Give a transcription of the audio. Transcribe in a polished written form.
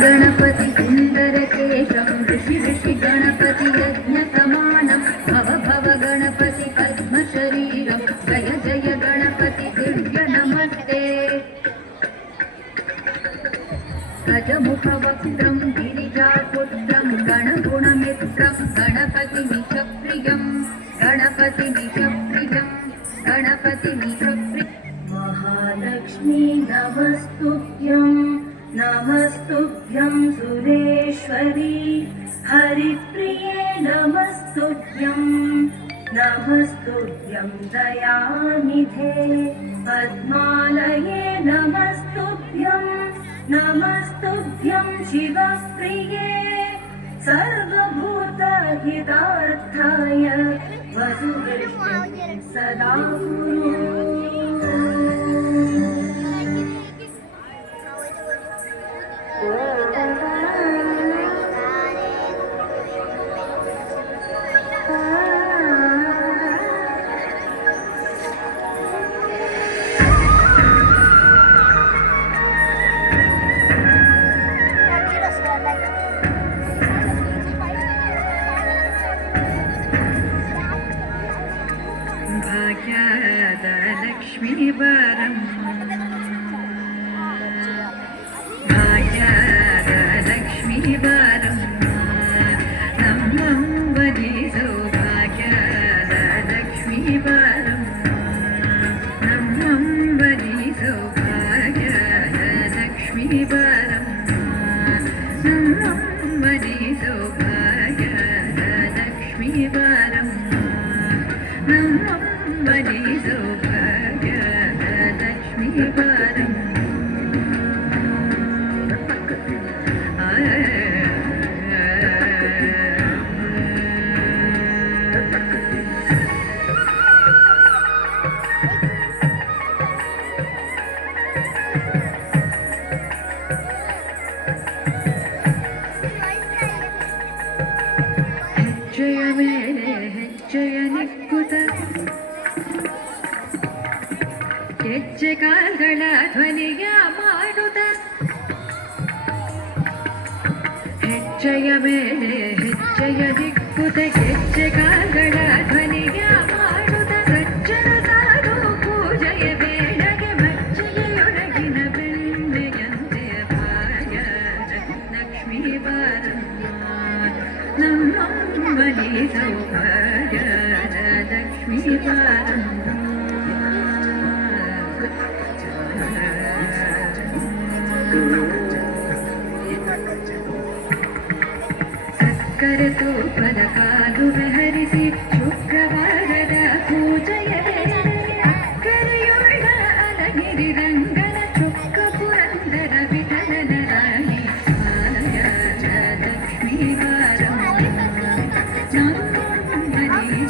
गणपति सुन्दरकेशं ऋषि ऋषि गणपति यज्ञसमानं भव भव गणपति पद्मशरीरं जय जय गणपति दिव्य नमस्ते गजमुखवक्त्रं गिरिजापुत्रं गणगुणमित्रं गणपतिमिषप्रियं गणपतिमिषप्रियं गणपतिमिषप्रियं महालक्ष्मी नमस्तुभ्यं नमस्तुभ्यं सुरेश्वरी हरिप्रिये नमस्तुभ्यं नमस्तुभ्यं दयानिधे पद्मालये नमस्तुभ्यं नमस्तुभ्यं शिवप्रिये सर्वभूतहितार्थाय वसुदेवं सदा कुरु भाग्यदलक्ष्मीवरं भाग्यदलक्ष्मीवरं नमं वदि सौभाग्यदलक्ष्मीवरं नमं वदि सौभाग्यदलक्ष्मीवरं नमं वदि सौभाग्यदलक्ष्मीवरं नमं वदि सौभाग्यदलक्ष्मीवरं ಹೆಜ್ಜೆಯ ಮೇಲೆ ಹೆಜ್ಜೆಯ ನಿಕ್ಕುತ ಹೆಜ್ಜೆ ಕಾಲ್ಗಳ ಧ್ವನಿಯ ಮಾಡುತ್ತ ಹೆಜ್ಜೆಯ ಮೇಲೆ ಹೆಜ್ಜೆಯ ದಿಕ್ಕುತ ಹೆಜ್ಜೆ ಕಾಲ್ಗಳ ಧ್ವನಿಯ ಮಾಡುತ್ತ ಸಜ್ಜನ ಸಾಧು ಪೂಜೆಯ ಬೇಡಗೆ ಮಜ್ಜೆಯೊಳಗಿನ ಬೆಣ್ಣೆಯಂತೆ ಭಾಗ್ಯ ಲಕ್ಷ್ಮೀ ಬಾರಮ್ಮ ನಮ್ಮಂ ಬಲಿ ಸೌಭಾಗ್ಯ ಲಕ್ಷ್ಮೀ ಬಾರಮ್ಮ ಸಕ್ಕರೆ ತೂಪದ ಕಾಲು ಬೆಹರಿಸಿ ಶುಕ್ರವಾರದ ಪೂಜೆಯ ಅಕ್ಕರೆಯೊಳ ಅಲಗಿರಿ ರಂಗನ ಚೊಕ್ಕ ಪುರಂದರ ವಿಠಲನ ರಾಣಿ ಭಾಗ್ಯ ಲಕ್ಷ್ಮೀ ಬಾರಮ್ಮ ನಮ್ಮಂ ಬಲಿ